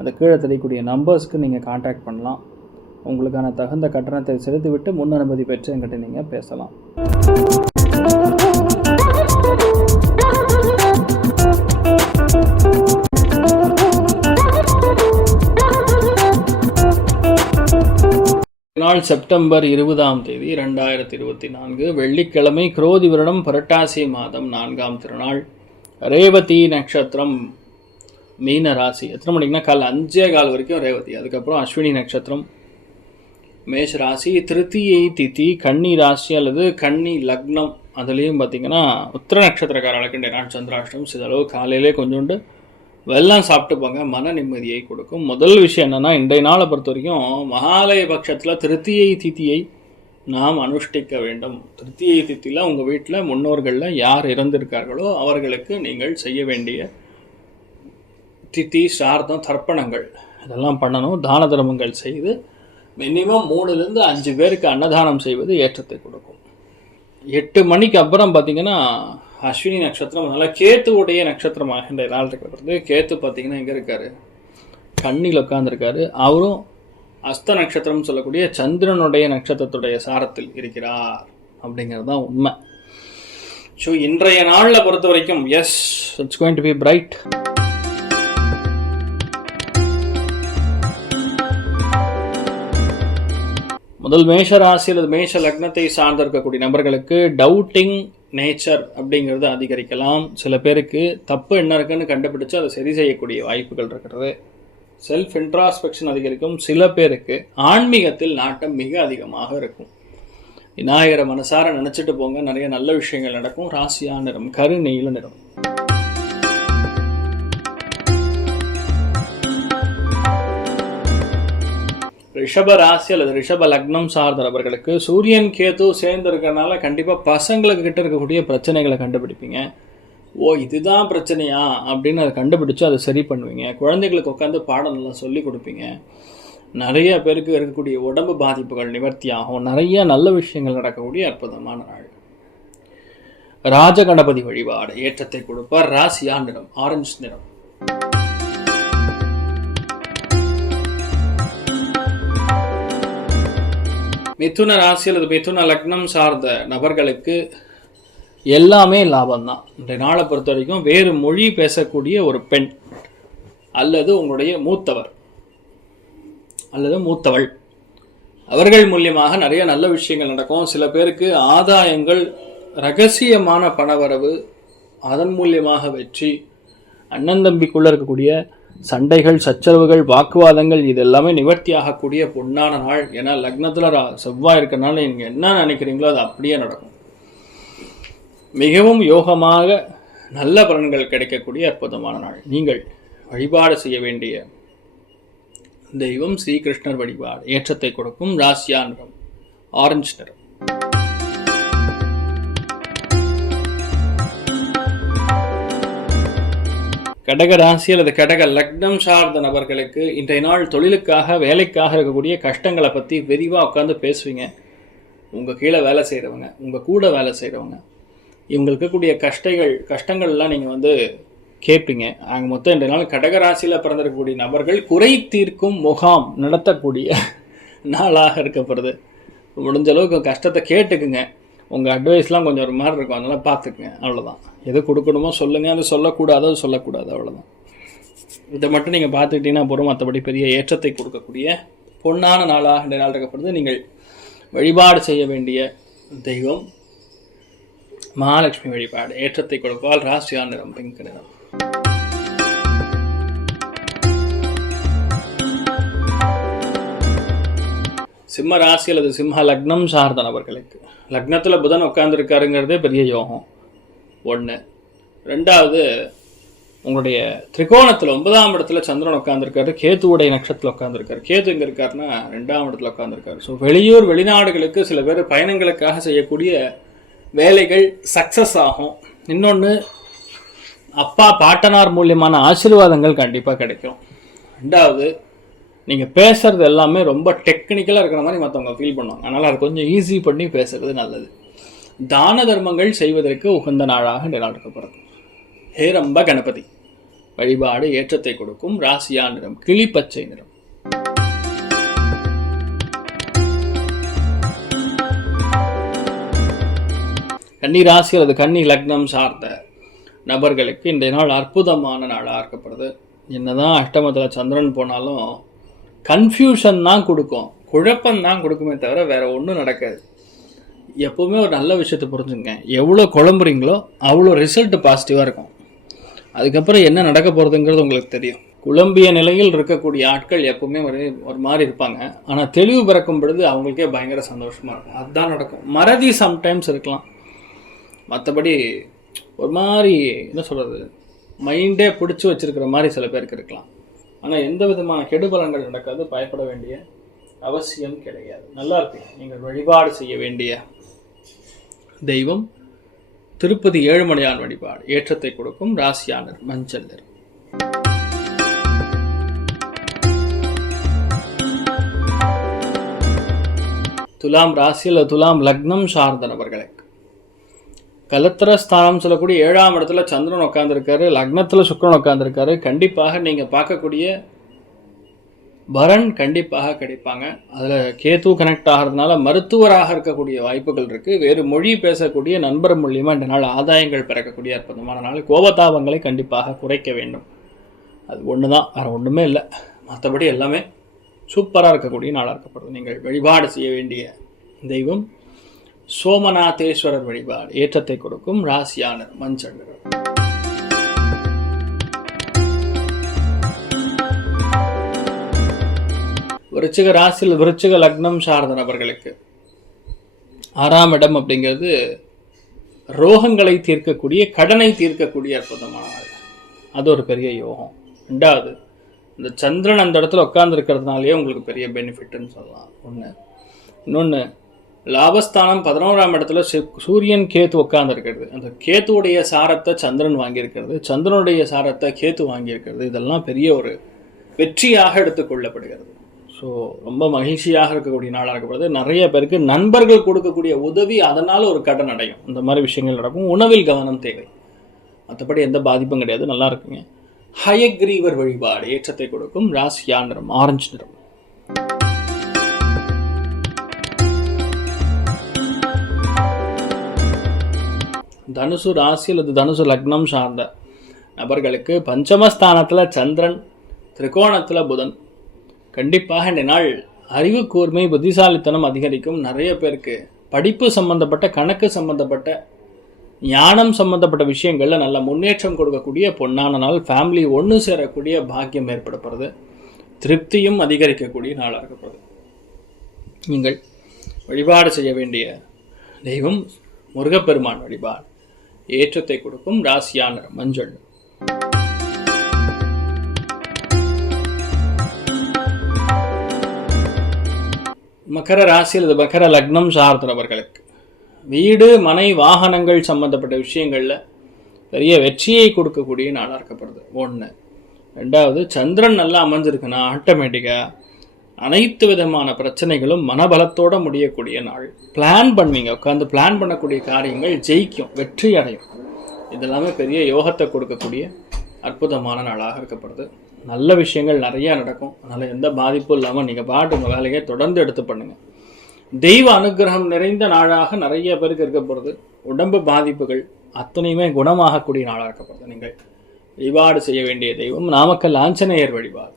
அந்த கீழே தெரியக்கூடிய நம்பர்ஸ்க்கு நீங்கள் காண்டாக்ட் பண்ணலாம். உங்களுக்கான தகுந்த கட்டணத்தை செலுத்திவிட்டு முன் அனுமதி பெற்று என்கிட்ட நீங்கள் பேசலாம். நாள் செப்டம்பர் இருபதாம் தேதி ரெண்டாயிரத்தி இருபத்தி நான்கு வெள்ளிக்கிழமை குரோதி வருடம் புரட்டாசி மாதம் நான்காம் திருநாள். ரேவதி நட்சத்திரம். மீன ராசி. எத்தனை மணிக்குன்னா காலைல அஞ்சே கால் வரைக்கும் ரேவதி. அதுக்கப்புறம் அஸ்வினி நட்சத்திரம் மேஷ ராசி திருத்தியை திதி கன்னி ராசி அல்லது கன்னி லக்னம். அதுலேயும் பார்த்தீங்கன்னா உத்திர நட்சத்திரக்காரர்களுக்கு இன்றைய சந்திராஷ்டம் சிதளவு காலையிலே கொஞ்சோண்டு வெள்ளம் சாப்பிட்டு போங்க மன நிம்மதியை கொடுக்கும். முதல் விஷயம் என்னென்னா இன்றைய நாளை பொறுத்த வரைக்கும் மகாலய பட்சத்தில் திருத்தியை திதியை நாம் அனுஷ்டிக்க வேண்டும். திருத்தியை தித்தியில் உங்கள் வீட்டில் முன்னோர்களில் யார் இறந்திருக்கார்களோ அவர்களுக்கு நீங்கள் செய்ய வேண்டிய திதி சார்தம் தர்ப்பணங்கள். இதெல்லாம் பண்ணணும். தான தர்மங்கள் செய்து மினிமம் மூணுலேருந்து அஞ்சு பேருக்கு அன்னதானம் செய்வது ஏற்றத்தை கொடுக்கும். எட்டு மணிக்கு அப்புறம் பார்த்தீங்கன்னா அஸ்வினி நட்சத்திரம் அதனால் கேத்துவுடைய நட்சத்திரமாக இந்த நாள் இருக்கிறது. கேத்து பார்த்தீங்கன்னா எங்கே இருக்காரு? கண்ணில் உட்காந்துருக்காரு அவரும் அஸ்த நட்சத்திரம் சொல்லக்கூடிய சந்திரனுடைய நட்சத்திரத்துடைய சாரத்தில் இருக்கிறார். அப்படிங்கிறது தான் உண்மை. ஸோ இன்றைய நாளில் பொறுத்த வரைக்கும் yes it's going to be bright முதல் மேஷ ராசி அல்லது மேஷ லக்னத்தை சார்ந்திருக்கக்கூடிய நபர்களுக்கு டவுட்டிங் நேச்சர் அப்படிங்கிறது அதிகரிக்கலாம். சில பேருக்கு தப்பு என்ன இருக்குன்னு கண்டுபிடிச்சு அதை சரி செய்யக்கூடிய வாய்ப்புகள் இருக்கிறது. செல்ஃப் இன்ட்ராஸ்பெக்ஷன் அதிகரிக்கும். சில பேருக்கு ஆன்மீகத்தில் நாட்டம் மிக அதிகமாக இருக்கும். விநாயகரை மனசார நினச்சிட்டு போங்க. நிறைய நல்ல விஷயங்கள் நடக்கும். ராசியா நிறம் கரு நீல நிறம். ரிஷப ராசி அல்லது ரிஷப லக்னம் சார்ந்த நபர்களுக்கு சூரியன் கேது சேர்ந்து இருக்கிறனால கண்டிப்பாக பசங்களுக்கு கிட்ட இருக்கக்கூடிய பிரச்சனைகளை கண்டுபிடிப்பீங்க. ஓ இதுதான் பிரச்சனையா? அப்படின்னு அதை கண்டுபிடிச்சு அதை சரி பண்ணுவீங்க. குழந்தைகளுக்கு உட்காந்து பாடம் நல்லா சொல்லி கொடுப்பீங்க. நிறைய பேருக்கு இருக்கக்கூடிய உடம்பு பாதிப்புகள் நிவர்த்தி ஆகும் நிறைய நல்ல விஷயங்கள் நடக்கக்கூடிய அற்புதமான நாள். ராஜகணபதி வழிபாடு ஏற்றத்தை கொடுப்பார். ராசியா நிறம் ஆரஞ்சு நிறம். மிதுன ராசி அல்லது மிதுன லக்னம் சார்ந்த நபர்களுக்கு எல்லாமே லாபம்தான். இன்றைய நாளை பொறுத்த வரைக்கும் வேறு மொழி பேசக்கூடிய ஒரு பெண் அல்லது உங்களுடைய மூத்தவர் அல்லது மூத்தவள். அவர்கள் மூலியமாக நிறைய நல்ல விஷயங்கள் நடக்கும். சில பேருக்கு ஆதாயங்கள் ரகசியமான பணவரவு அதன் மூலியமாக வெற்றி அண்ணன் தம்பிக்குள்ளே இருக்கக்கூடிய சண்டைகள் சச்சரவுகள் வாக்குவாதங்கள் இது எல்லாமே நிவர்த்தி ஆகக்கூடிய பொன்னான நாள். ஏன்னா லக்னத்தில் ரா- செவ்வாய் இருக்கிறனால நீங்கள் என்ன நினைக்கிறீங்களோ அது அப்படியே நடக்கும். மிகவும் யோகமாக நல்ல பலன்கள் கிடைக்கக்கூடிய அற்புதமான நாள். நீங்கள் வழிபாடு செய்ய வேண்டிய தெய்வம் ஸ்ரீகிருஷ்ணர் வழிபாடு. ஏற்றத்தை கொடுக்கும் ராசியா நிறம் ஆரஞ்சு நிறம். கடக ராசி அல்லது கடக லக்னம் சார்ந்த நபர்களுக்கு இன்றைய நாள் தொழிலுக்காக வேலைக்காக இருக்கக்கூடிய கஷ்டங்களை பற்றி விரிவாக உட்காந்து பேசுவீங்க. உங்கள் கீழே வேலை செய்கிறவங்க உங்கள் கூட வேலை செய்கிறவங்க இவங்களுக்கு இருக்கக்கூடிய கஷ்டங்கள் கஷ்டங்கள்லாம் நீங்கள் வந்து கேட்பீங்க அங்கே மொத்தம் இன்றைய நாள் கடக ராசியில் பிறந்திருக்கக்கூடிய நபர்கள் குறை தீர்க்கும் முகாம் நடத்தக்கூடிய நாளாக இருக்கப்படுது முடிஞ்ச அளவுக்கு கஷ்டத்தை கேட்டுக்குங்க. உங்கள் அட்வைஸ்லாம் கொஞ்சம் ஒரு மாதிரி இருக்கும். அதனால் பார்த்துக்குங்க. அவ்வளோதான் எது கொடுக்கணுமோ சொல்லுங்கள் அது சொல்லக்கூடாது அது சொல்லக்கூடாது. அவ்வளோதான் இதை மட்டும் நீங்கள் பார்த்துக்கிட்டீங்கன்னா போகிறோம் மற்றபடி பெரிய ஏற்றத்தை கொடுக்கக்கூடிய பொன்னான நாளாக இந்த நாள் இருக்கப்படுது. நீங்கள் வழிபாடு செய்ய வேண்டிய தெய்வம் மகாலட்சுமி வழிபாடு. ஏற்றத்தை கொடுப்பால் ராசியா நிறம் பிங்க் நிறம். சிம்ம ராசி அல்லது சிம்ம லக்னம் சார்ந்த நபர்களுக்கு லக்னத்தில் புதன் உட்காந்துருக்காருங்கிறதே பெரிய யோகம். ஒன்று ரெண்டாவது உங்களுடைய திரிகோணத்தில் ஒன்பதாம் இடத்துல சந்திரன் உட்காந்துருக்காரு கேத்துவுடைய நட்சத்திரத்தில் உட்காந்துருக்காரு கேத்து எங்கே இருக்காருன்னா ரெண்டாம் இடத்துல உட்காந்துருக்காரு ஸோ வெளியூர் வெளிநாடுகளுக்கு சில பேர் பயணங்களுக்காக செய்யக்கூடிய வேலைகள் சக்ஸஸ் ஆகும். இன்னொன்று அப்பா பாட்டனார் மூலியமான ஆசீர்வாதங்கள் கண்டிப்பாக கிடைக்கும். ரெண்டாவது நீங்கள் பேசுறது எல்லாமே ரொம்ப டெக்னிக்கலாக இருக்கிற மாதிரி மற்றவங்க ஃபீல் பண்ணுவாங்க. அதனால் அது கொஞ்சம் ஈஸி பண்ணி பேசுகிறது நல்லது. தான தர்மங்கள் செய்வதற்கு உகந்த நாளாக இந்த ஹே இருக்கப்படுது கணபதி. வழிபாடு ஏற்றத்தை கொடுக்கும் ராசியா நிறம் கிளிப்பச்சை நிறம். கன்னி ராசி அல்லது கன்னி லக்னம் சார்ந்த நபர்களுக்கு இந்த நாள் அற்புதமான நாளாக இருக்கப்படுது என்னதான் அஷ்டமத்தில் சந்திரன் போனாலும் கன்ஃபியூஷன் தான் கொடுக்கும். குழப்பம் தான் கொடுக்குமே தவிர வேறு ஒன்றும் நடக்காது. எப்போவுமே ஒரு நல்ல விஷயத்தை புரிஞ்சுங்க எவ்வளோ குழம்புறீங்களோ அவ்வளோ ரிசல்ட் பாசிட்டிவாக இருக்கும். அதுக்கப்புறம் என்ன நடக்க போகிறதுங்கிறது உங்களுக்கு தெரியும். குழம்பிய நிலையில் இருக்கக்கூடிய ஆட்கள் எப்பவுமே ஒரு ஒரு மாதிரி இருப்பாங்க. ஆனால் தெளிவு பிறக்கும் பொழுது அவங்களுக்கே பயங்கர சந்தோஷமாக இருக்கும். அதுதான் நடக்கும். மறதி சம்டைம்ஸ் இருக்கலாம். மற்றபடி ஒரு மாதிரி என்ன சொல்கிறது மைண்டே பிடிச்சி வச்சிருக்கிற மாதிரி சில பேருக்கு இருக்கலாம். ஆனால் எந்த விதமான கெடுபலங்கள் நடக்காது பயப்பட வேண்டிய அவசியம் கிடையாது. நல்லா இருக்கு நீங்கள் வழிபாடு செய்ய வேண்டிய தெய்வம் திருப்பதி ஏழுமலையான் வழிபாடு ஏற்றத்தை கொடுக்கும் ராசியானர் மஞ்சள். நிறம் துலாம் ராசியில் துலாம் லக்னம் சார்ந்த நபர்களுக்கு கலத்திர ஸ்தானம் சொல்லக்கூடிய ஏழாம் இடத்துல சந்திரன் உட்காந்துருக்காரு லக்னத்தில் சுக்கிரன் உட்காந்துருக்காரு கண்டிப்பாக நீங்கள் பார்க்கக்கூடிய வரன் கண்டிப்பாக கிடைப்பாங்க. அதில் கேத்து கனெக்ட் ஆகிறதுனால மருத்துவராக இருக்கக்கூடிய வாய்ப்புகள் இருக்குது வேறு மொழி பேசக்கூடிய நண்பர் மூலியமாக இந்த நாள் ஆதாயங்கள் பிறக்கக்கூடிய அற்புதமான நாள். கோபதாபங்களை கண்டிப்பாக குறைக்க வேண்டும். அது ஒன்று தான் வேறு ஒன்றுமே இல்லை. மற்றபடி எல்லாமே சூப்பராக இருக்கக்கூடிய நாளாக இருக்கப்படுது. நீங்கள் வழிபாடு செய்ய வேண்டிய தெய்வம் சோமநாதேஸ்வரர் வழிபாடு ஏற்றத்தை கொடுக்கும் ராசியான மஞ்சள். விருச்சிக ராசியில் விருச்சிக லக்னம் சார்ந்த நபர்களுக்கு ஆறாம் இடம் அப்படிங்கிறது ரோகங்களை தீர்க்கக்கூடிய கடனை தீர்க்கக்கூடிய அற்புதமான அது ஒரு பெரிய யோகம். ரெண்டாவது இந்த சந்திரன் அந்த இடத்துல உட்கார்ந்துருக்கிறதுனாலே உங்களுக்கு பெரிய பெனிஃபிட்னு சொல்லலாம். ஒன்று இன்னொன்று லாபஸ்தானம் பதினோராம் இடத்துல சு- சூரியன் கேத்து உட்காந்துருக்கிறது அந்த கேத்துவுடைய சாரத்தை சந்திரன் வாங்கியிருக்கிறது. சந்திரனுடைய சாரத்தை கேத்து வாங்கியிருக்கிறது. இதெல்லாம் பெரிய ஒரு வெற்றியாக எடுத்துக்கொள்ளப்படுகிறது ஸோ ரொம்ப மகிழ்ச்சியாக இருக்கக்கூடிய நாளாக இருக்கப்படுது நிறைய பேருக்கு நண்பர்கள் கொடுக்கக்கூடிய உதவி அதனால் ஒரு கடன் அடையும். இந்த மாதிரி விஷயங்கள் நடக்கும். உணவில் கவனம் தேவை. மற்றபடி எந்த பாதிப்பும் கிடையாது. நல்லா இருக்குங்க. ஹயக்ரீவர் வழிபாடு ஏற்றத்தை கொடுக்கும். ராசியா நிறம் ஆரஞ்சு நிறம். தனுசு ராசி அல்லது தனுசு லக்னம் சார்ந்த நபர்களுக்கு பஞ்சமஸ்தானத்தில் சந்திரன் திரிகோணத்தில் புதன். கண்டிப்பாக இந்த நாள் அறிவு கூர்மை புத்திசாலித்தனம் அதிகரிக்கும். நிறைய பேருக்கு படிப்பு சம்பந்தப்பட்ட கணக்கு சம்பந்தப்பட்ட ஞானம் சம்பந்தப்பட்ட விஷயங்களில் நல்ல முன்னேற்றம் கொடுக்கக்கூடிய பொன்னான நாள். ஃபேமிலி ஒன்று சேரக்கூடிய பாக்கியம் ஏற்படப்படுறது திருப்தியும் அதிகரிக்கக்கூடிய நாளாக இருக்கப்படுது. நீங்கள் வழிபாடு செய்ய வேண்டிய தெய்வம் முருகப்பெருமான் வழிபாடு. ஏற்றத்தை கொடுக்கும் ராசியான மஞ்சள். மகர ராசி அல்லது மகர லக்னம் சார்ந்தவர்களுக்கு வீடு மனை வாகனங்கள் சம்பந்தப்பட்ட விஷயங்களில் பெரிய வெற்றியை கொடுக்கக்கூடிய நாளாக இருக்கப்படுது ஒன்று ரெண்டாவது சந்திரன் நல்லா அமைஞ்சிருக்குன்னா ஆட்டோமேட்டிக்காக அனைத்து விதமான பிரச்சனைகளும் மனபலத்தோட முடியக்கூடிய நாள். பிளான் பண்ணுவீங்க. உட்காந்து பிளான் பண்ணக்கூடிய காரியங்கள் ஜெயிக்கும். வெற்றி அடையும். இதெல்லாமே பெரிய யோகத்தை கொடுக்கக்கூடிய அற்புதமான நாளாக இருக்கப்படுது நல்ல விஷயங்கள் நிறையா நடக்கும். அதனால் எந்த பாதிப்பும் இல்லாமல் நீங்கள் பாட்டு உங்கள் வேலையை தொடர்ந்து எடுத்து பண்ணுங்கள் தெய்வ அனுகிரகம் நிறைந்த நாளாக நிறைய பேருக்கு இருக்க போகிறது உடம்பு பாதிப்புகள் அத்தனையுமே குணமாகக்கூடிய நாளாக இருக்கப்படுது நீங்கள் வழிபாடு செய்ய வேண்டிய தெய்வம் நாமக்கல் ஆஞ்சநேயர் வழிபாடு.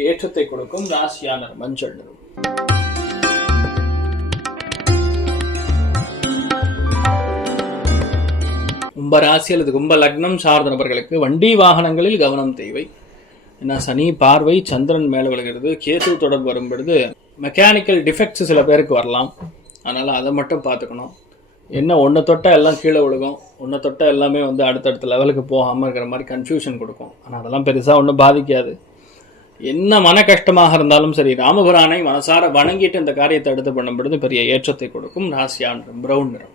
ஏற்றத்தை கொடுக்கும் ராசியான மஞ்சள் நிறம் கும்ப ராசி அல்லது கும்ப லக்னம் சார்ந்த நபர்களுக்கு வண்டி வாகனங்களில் கவனம் தேவை. ஏன்னா சனி பார்வை சந்திரன் மேலே விழுகிறது கேது தொடர்பு வரும் பொழுது மெக்கானிக்கல் டிஃபெக்ட்ஸ் சில பேருக்கு வரலாம். அதனால் அதை மட்டும் பார்த்துக்கணும். என்ன ஒன்று தொட்டால் எல்லாம் கீழே விழுகும் ஒன்று தொட்டால் எல்லாமே வந்து அடுத்தடுத்த லெவலுக்கு போகாமல் இருக்கிற மாதிரி கன்ஃபியூஷன் கொடுக்கும். ஆனால் அதெல்லாம் பெருசாக ஒன்றும் பாதிக்காது. என்ன மன கஷ்டமாக இருந்தாலும் சரி ராமபுரானை மனசார வணங்கிட்டு இந்த காரியத்தை எடுத்து பண்ணும் பொழுது பெரிய ஏற்றத்தை கொடுக்கும் ராசியான் பிரவுன் நிறம்.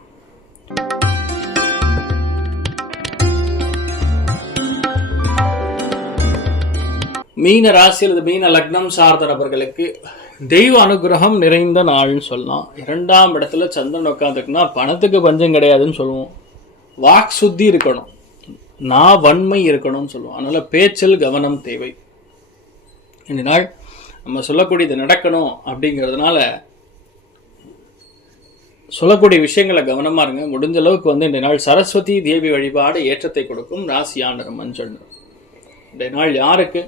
மீன ராசி அல்லது மீன லக்னம் சார்ந்த நபர்களுக்கு தெய்வ அனுகிரகம் நிறைந்த நாள்னு சொல்லலாம். இரண்டாம் இடத்துல சந்திரன் உட்காந்துக்குன்னா பணத்துக்கு பஞ்சம் கிடையாதுன்னு சொல்லுவோம். வாக் சுத்தி இருக்கணும். நான் வன்மை இருக்கணும்னு சொல்லுவோம். அதனால் பேச்சில் கவனம் தேவை. இந்த நாள் நம்ம சொல்லக்கூடியது நடக்கணும் அப்படிங்கிறதுனால சொல்லக்கூடிய விஷயங்களை கவனமா இருங்க. முடிஞ்ச அளவுக்கு வந்து இந்த நாள் சரஸ்வதி தேவி வழிபாடு ஏற்றத்தை கொடுக்கும். ராசியாண்டர் மஞ்சள். இந்த நாள் யாருக்கு?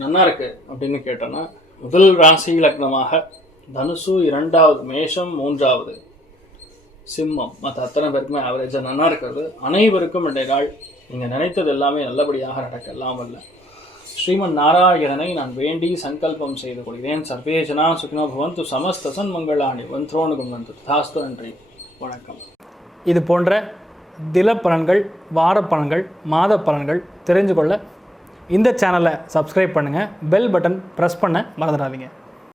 நன்னா இருக்கு அப்படின்னு கேட்டோன்னா முதல் ராசி லக்னமாக தனுசு இரண்டாவது மேஷம் மூன்றாவது சிம்மம். மற்ற அத்தனை பேருக்குமே ஆவரேஜாக நன்னா இருக்கிறது. அனைவருக்கும் இன்றைய நாள் நீங்கள் நினைத்தது எல்லாமே நல்லபடியாக நடக்க இல்லாமல் ஸ்ரீமன் நாராயணனை நான் வேண்டி சங்கல்பம் செய்து கொள்கிறேன். சர்வேஜனா ஜனா சுக்னோ பவந்து சமஸ்த சன்மங்களாணி வந்த்ரோணுகும் வந்து தாஸ்து நன்றி. வணக்கம். இது போன்ற தில பலன்கள் வார பலன்கள் மாத பலன்கள் தெரிஞ்சு கொள்ள இந்த சேனலை சப்ஸ்கிரைப் பண்ணுங்கள் பெல் பட்டன் ப்ரெஸ் பண்ண மறந்துடாதீங்க.